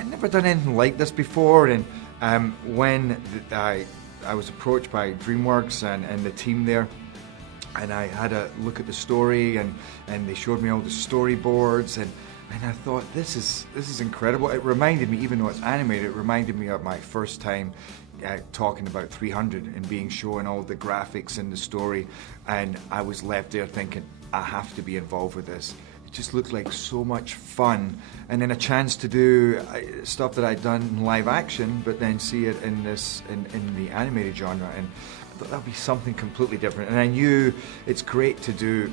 I'd never done anything like this before, and when I was approached by DreamWorks and the team there, and I had a look at the story, and they showed me all the storyboards, and I thought, this is incredible. It reminded me, even though it's animated, it reminded me of my first time talking about 300 and being shown all the graphics and the story, and I was left there thinking, I have to be involved with this. It just looked like so much fun, and then a chance to do stuff that I'd done in live action, but then see it in the animated genre, and I thought that'd be something completely different. And I knew it's great to do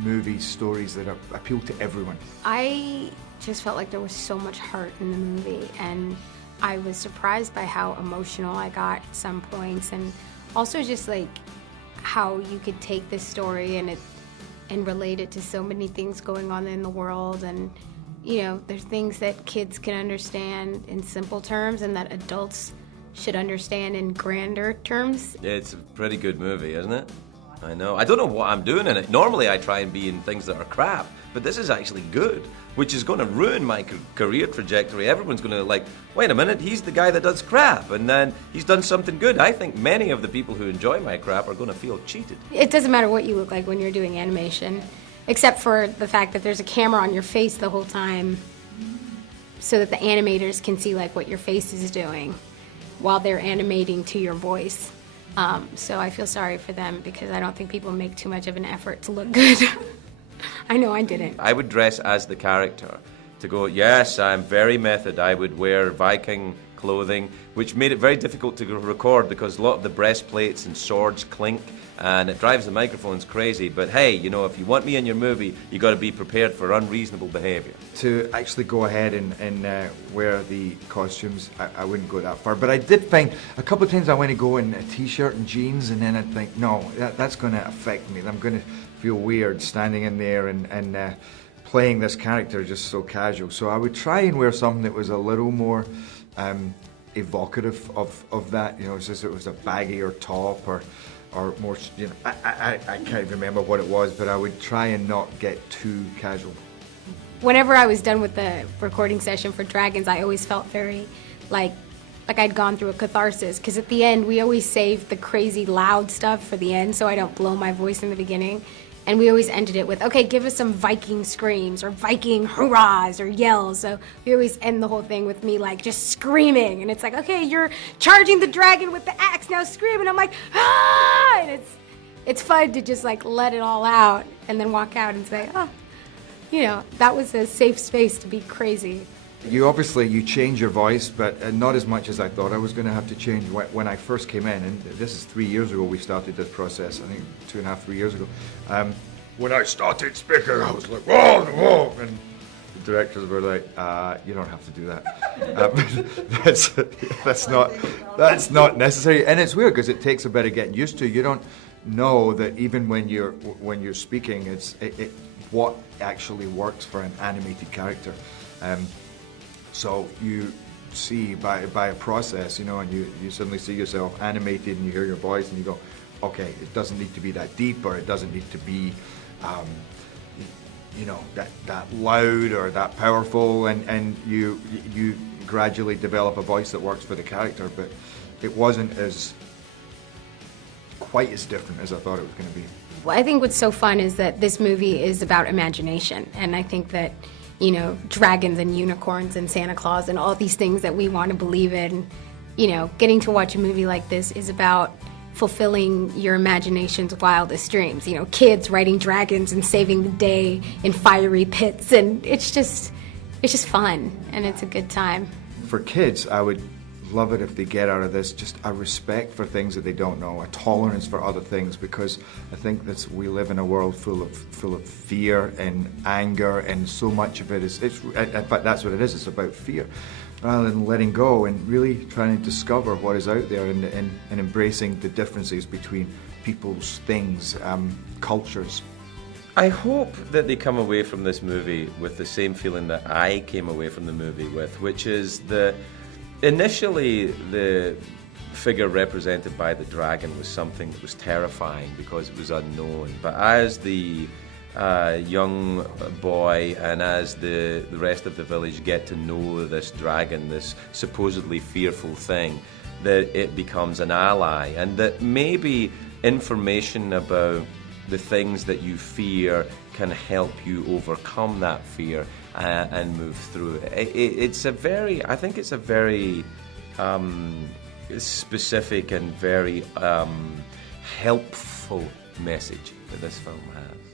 movies, stories that appeal to everyone. I just felt like there was so much heart in the movie, and I was surprised by how emotional I got at some points, and also just like how you could take this story and relate it to so many things going on in the world, and there's things that kids can understand in simple terms and that adults should understand in grander terms. It's a pretty good movie, isn't it? I know. I don't know what I'm doing in it. Normally I try and be in things that are crap, but this is actually good, which is going to ruin my career trajectory. Everyone's going to like, wait a minute, he's the guy that does crap, and then he's done something good. I think many of the people who enjoy my crap are going to feel cheated. It doesn't matter what you look like when you're doing animation, except for the fact that there's a camera on your face the whole time so that the animators can see like what your face is doing while they're animating to your voice. So I feel sorry for them because I don't think people make too much of an effort to look good. I know I didn't. I would dress as the character to go, yes, I'm very method. I would wear Viking clothing, which made it very difficult to record because a lot of the breastplates and swords clink and it drives the microphones crazy. But hey, if you want me in your movie, you got to be prepared for unreasonable behavior. To actually go ahead and wear the costumes, I wouldn't go that far. But I did find a couple of times I want to go in a t-shirt and jeans, and then I'd think, no, that's going to affect me. I'm going to feel weird standing in there and playing this character just so casual. So I would try and wear something that was a little more evocative of that. It's just it was a baggier top or more. I can't remember what it was, but I would try and not get too casual. Whenever I was done with the recording session for Dragons, I always felt very like I'd gone through a catharsis, because at the end we always save the crazy loud stuff for the end so I don't blow my voice in the beginning. And we always ended it with, okay, give us some Viking screams or Viking hurrahs or yells. So we always end the whole thing with me like just screaming. And it's like, okay, you're charging the dragon with the axe, now scream. And I'm like, ah! And it's fun to just like let it all out and then walk out and say, oh, that was a safe space to be crazy. You change your voice, but not as much as I thought I was going to have to change when I first came in. And this is 3 years ago we started this process, I think 2.5, 3 years ago. When I started speaking, I was like, whoa, whoa. And the directors were like, you don't have to do that. That's not necessary. And it's weird because it takes a bit of getting used to. You don't know that even when you're speaking, it's what actually works for an animated character. So you see by a process, and you suddenly see yourself animated and you hear your voice and you go, okay, it doesn't need to be that deep, or it doesn't need to be, that loud or that powerful, and you gradually develop a voice that works for the character, but it wasn't quite as different as I thought it was going to be. Well, I think what's so fun is that this movie is about imagination, and I think that dragons and unicorns and Santa Claus and all these things that we want to believe in, getting to watch a movie like this is about fulfilling your imagination's wildest dreams. Kids riding dragons and saving the day in fiery pits, and it's just fun, and it's a good time. For kids, I would love it if they get out of this just a respect for things that they don't know, a tolerance for other things, because I think that we live in a world full of fear and anger, and so much of it is, but that's what it is, it's about fear, rather than letting go and really trying to discover what is out there and embracing the differences between people's things, cultures. I hope that they come away from this movie with the same feeling that I came away from the movie with, which is initially, the figure represented by the dragon was something that was terrifying because it was unknown. But as the young boy, and as the rest of the village get to know this dragon, this supposedly fearful thing, that it becomes an ally, and that maybe information about the things that you fear can help you overcome that fear and move through it. I think it's a very specific and very helpful message that this film has.